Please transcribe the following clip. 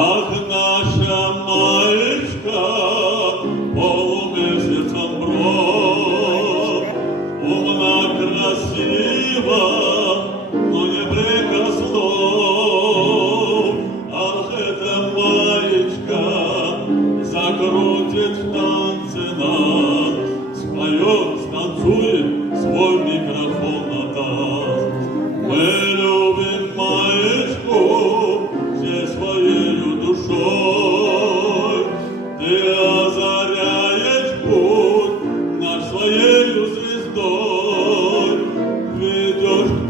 Ах, наша маєчка, полумесяцем брод, умна, красива, но не прикослов. Ах, эта маечка закрутит в танце нас, споет, станцует, свой микрофон надаст. Мы любим маечку всей своею душой, ты озаряешь путь наш своею звездой, ведешь к